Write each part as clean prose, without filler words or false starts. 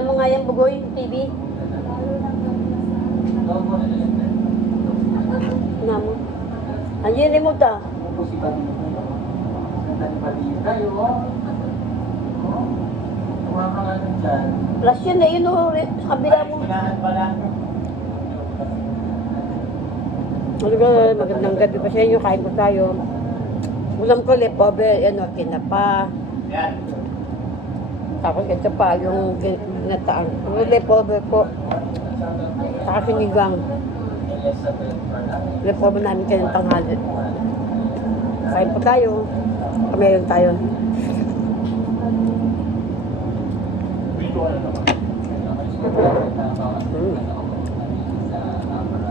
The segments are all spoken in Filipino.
Tingnan mo nga yung bugoy, TV. Tingnan mo. Andiyan yung remote ah. Plus yun na yun o, sa kabila mo. Magandang gabi pa sa inyo, kain po tayo. Ulam ko, leftover, kinapa. Tapos ito pa, yung ginataan. Yung leftover po. Saka sinigang. Leftover namin kayo ng tanghali. Kain po tayo. Kamayon tayo.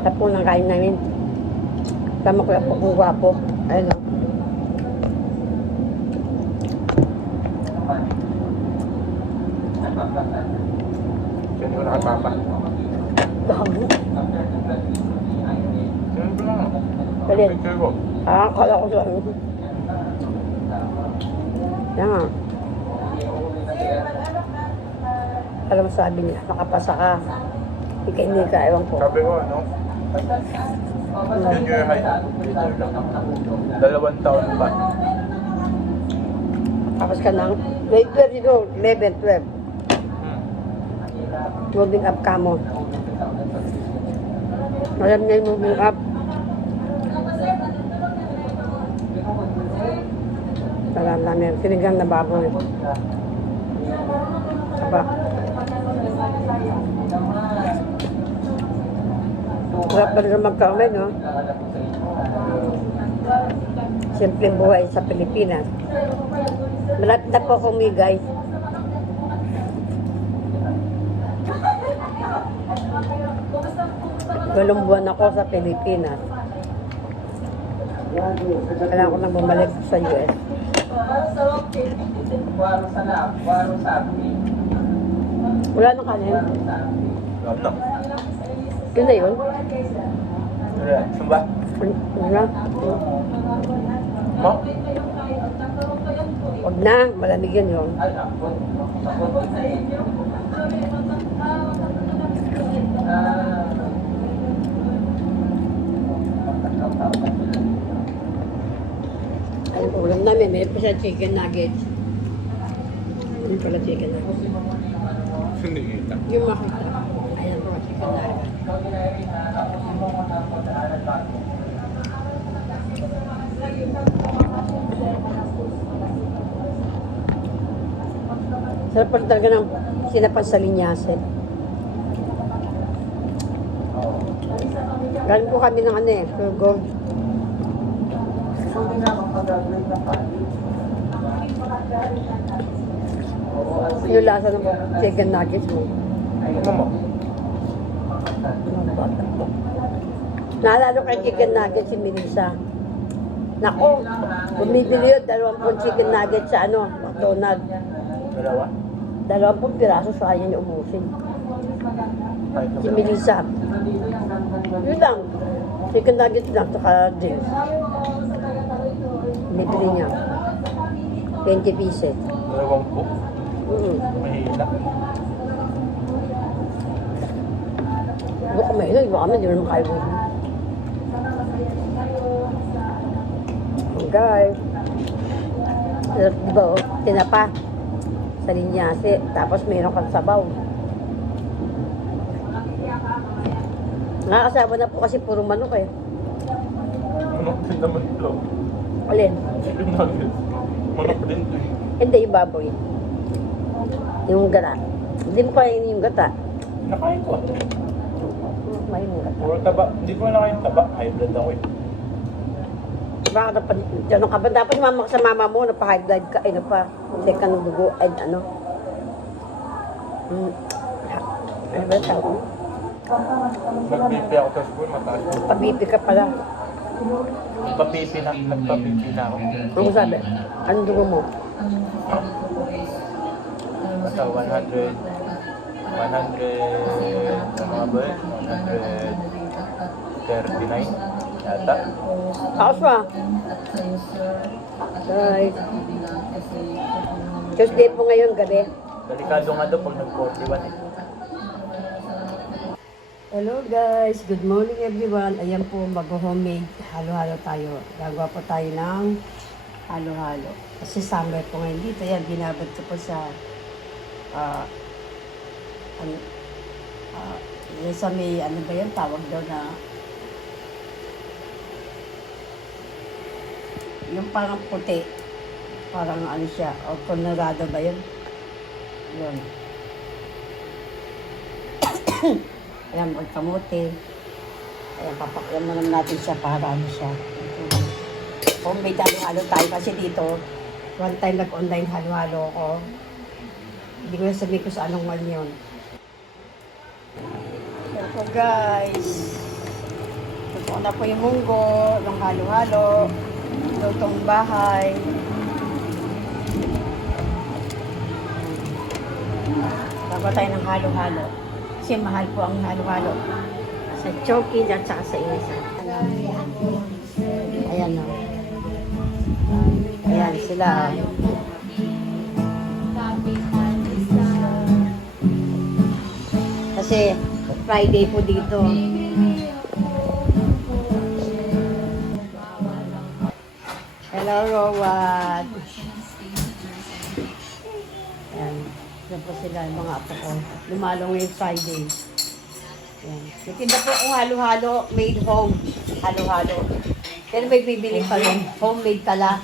Tapos nang kain namin. Tama ko yung po kung gwapo. Ayun o. Sino ko nakapapa? Dami. Sino ko lang? Galit. Picture ko. Kala ko sa ano. Yan. Alam mo sabi niya, nakapasa ka. Hindi ka, ewan ko. Sabi ko, ano? Junior high. Junior lang. 2 taon ba? Tapos ka ng grade 12 dito, 11, 12. Moving up ka mo. Alam niya yung moving up. Alam namin, sinigang na baboy. Aba. Sarap talaga magkaumay, no? Simpleng buhay sa Pilipinas. Malapit na po akong migay. Walong buwan ako sa Pilipinas. Kailangan ko nang bumalik sa US. Wala nang kanin. Ano? Yun na yun. Sumba? Wala. Mo? Huwag na, malamig yun yun. Ay, ulam namin, may pa siya chicken nuggets. Hindi pala chicken nuggets. Hindi kita. Yung makita. Ayan po, chicken nuggets. Sarap pala talaga ng sinapan sa linyaset. Galing po kami ng ano Pure Gold. Yung lasa ng chicken nuggets mo. Ano mo? Naalala ko kay chicken nuggets si Melissa. Nako, bumibili yun, 20 chicken nuggets sa McDonald's. Dalawa? 20 piraso sa kanya niya umusin. Si Melissa. Yun lang. Chicken nuggets lang, saka drinks. Bibili niya. 20 pieces. 20? Mahina. Baka mahina, iba kami, hindi mo naman kaya mo. Guys. Diba, tinapa. Sa linyase. Tapos mayroon kang sabaw. Nakakasawa na po kasi puro manok eh. Manok din naman ito. Alin? Chicken nuggets. Manok din ito. Hindi, yung baboy. Yung gata. Hindi mo kaya yung gata. Nakain ko. May yung gata. Puro taba. Hindi ko na nakain taba. High blood ako eh. Baka dapat, ka ba? Dapat mama ka sa mama mo, napa-high blood ka, ano pa, second ng dugo, ay ano. Ano ba tawag mo? Nag-BP ako sa school, mataas ko. Pa-BP ka pala. Nagpa-BP na ako. Ano sabi? Anong dugo mo? Basta 100, mga ba? 139 yata. Taos pa. Right. Tuesday po ngayon gabi. Delikado nga daw pag nag-41 eh. Hello guys, good morning everyone. Ayan po, mag-homemade halo-halo tayo. Gagawa po tayo ng halo-halo. Kasi summer po ngayon dito. Ayan, binabad ko po sa sa may, ano ba yan, tawag daw na yung parang puti. Parang ano siya, o colorado ba yun? Yun. Ayan, magkamuti. Ayan, papakyan mo naman natin siya para ano siya. Homemade halo-halo tayo kasi dito, one time nag-online halo-halo ko. Hindi ko na sabihin ko sa anong one yun. So guys, luto na po yung munggo, ng halo-halo, lutong bahay. Bago tayo ng halo-halo. Kasi mahal po ang halo-halo. Sa choking at saka sa isa. Ayan o. Ayan sila. Kasi Friday po dito. Hello, Rowan. Ayan. Yan po sila, yung mga apo ko. Lumalo ngayong Friday. Yan. Natinda po akong halo-halo, made home. Halo-halo. Pero may bibili pa rin. Homemade pala.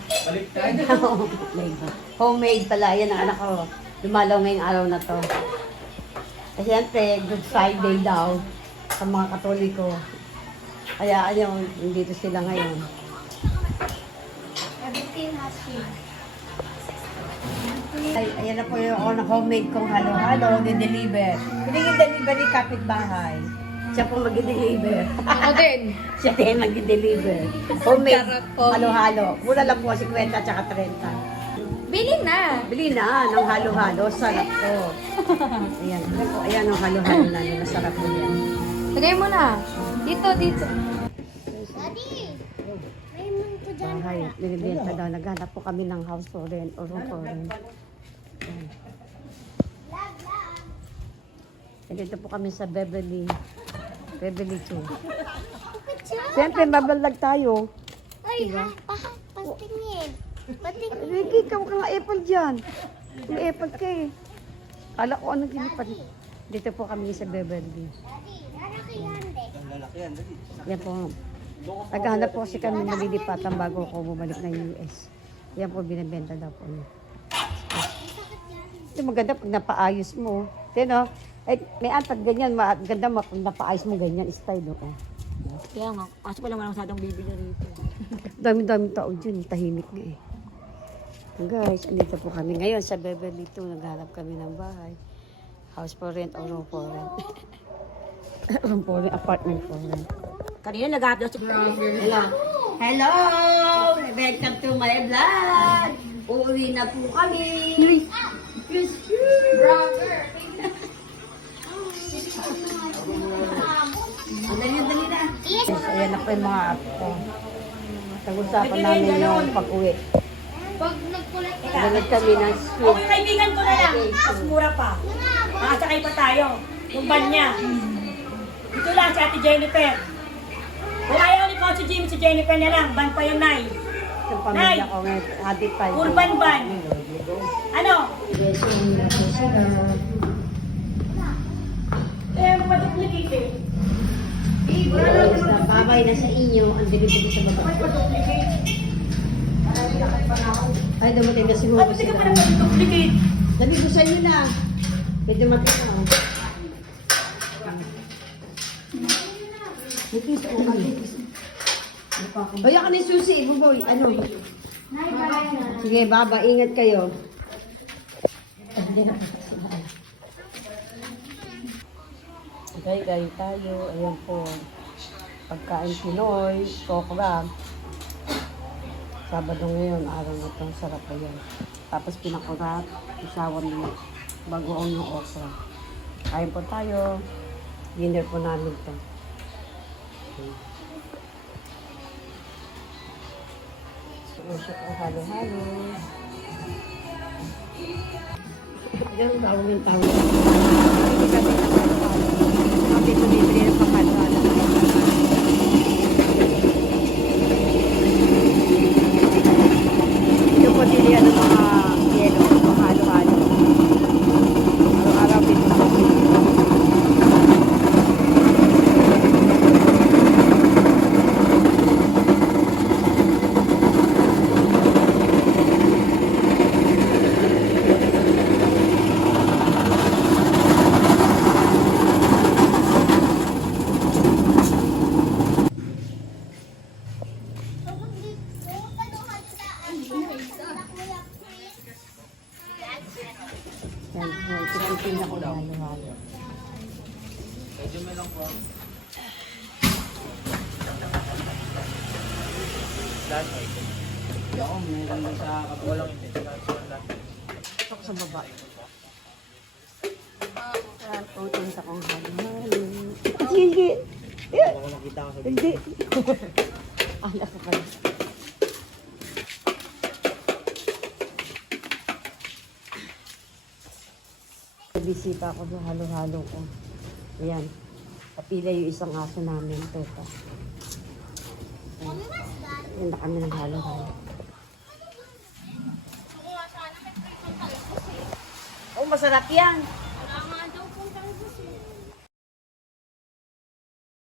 Homemade pala. Yan ang anak ko. Lumalaw ngayong araw na to. Kasi siyempre, Good Friday daw sa mga Katoliko. Kaya ayun, dito sila ngayon. Everything has been. Ay, ayan na po yung homemade kong halo-halo, di-deliver. Hindi yung delivery kapitbahay. Siya po mag-deliver. Ako din. Siya din mag-deliver. Homemade Charot po. halo-halo. Mura lang po, 50 at saka 30. Bili na. Bili na ng halo-halo. Sarap po. Ayan. Ayan po, ayan ang halo-halo na yun. Masarap po yan. Lagay mo na. Dito, dito. Bahay. Nilibenta daw. Naghanap po kami ng house for rent or room for rent. Ayan. Dito po kami sa Beverly 2. Siyempre, mabalag tayo. Ay, patingin. Patingin. Ricky, ikaw ka nga apple dyan. May apple ka eh. Kala ko anong ginipad. Dito po kami sa Beverly. Yan po. Naghahanap po kasi kami malilipatan bago ako bumalik ng US. Yan po, binibenta daw po niya. Ito maganda pag napaayos mo. Tino, eh, may pag ganyan, maganda pag napaayos mo ganyan, style o. Kaya nga, kaso pala wala masyadong bibili rito. Dami-dami tao dyan, tahimik na eh. Guys, andito po kami ngayon sa Beverly 2. Naghanap kami ng bahay. House for rent or room for rent. Room for rent, apartment for rent. Kanina nag-upload si Hello. Hello! Welcome to my vlog! Uuwi na po kami! Brother! Ang dali na. Yes, ayan na po yung mga app ko. Nag-usapan namin yung pag-uwi. Pag nagkulat ka. Galit kami ng sweet. Okay, kaibigan ko na lang. Mas mura pa. Nakasakay pa tayo. Yung van niya. Ito lang si Ate Jennifer. Kung ayaw ni Coach Jim, si Jennifer na lang. Van pa yung Nay. Sa pamilya ko ngayon, habit pa. Urban van. Ano? Yes, yun na po sila. Eh, maduplicate eh. Yes, na babay na sa inyo. Ang dili-dili sa baba. Ay, dumating na siguro At hindi ka sila. pa naman duplicate. Sabi ko sa inyo na. May dumating na. Kaya ka ni Susi, Buboy. Ano? Sige, baba. Ingat kayo. Gay-gay tayo. Ayan po. Pagkain Pinoy. Okra. Sabado ngayon. Araw na itong sarap na yan. Tapos pinakurat. Isawan mo. Bagoong yung okra. Kain po tayo. Dinner po namin ito. Suusok ang halo-halo. Ganun tawag yung tawag. Hindi kami nakakawala. Kami bumibili ng panghalwala. Ito po dili ng mga yelo, mga halo-halo. Araw-araw dito sa yan. Tinitinda ko ng halo-halo. Ito ko sa baba. Yan po, tinta kong halo-halo. Hindi. Hindi. Anak ko pala. Bisita ako doon, halo-halo ko. Ayan. Kapila yung isang aso namin. Ito pa. Ayan na kami ng halo-halo. Oh, masarap yan.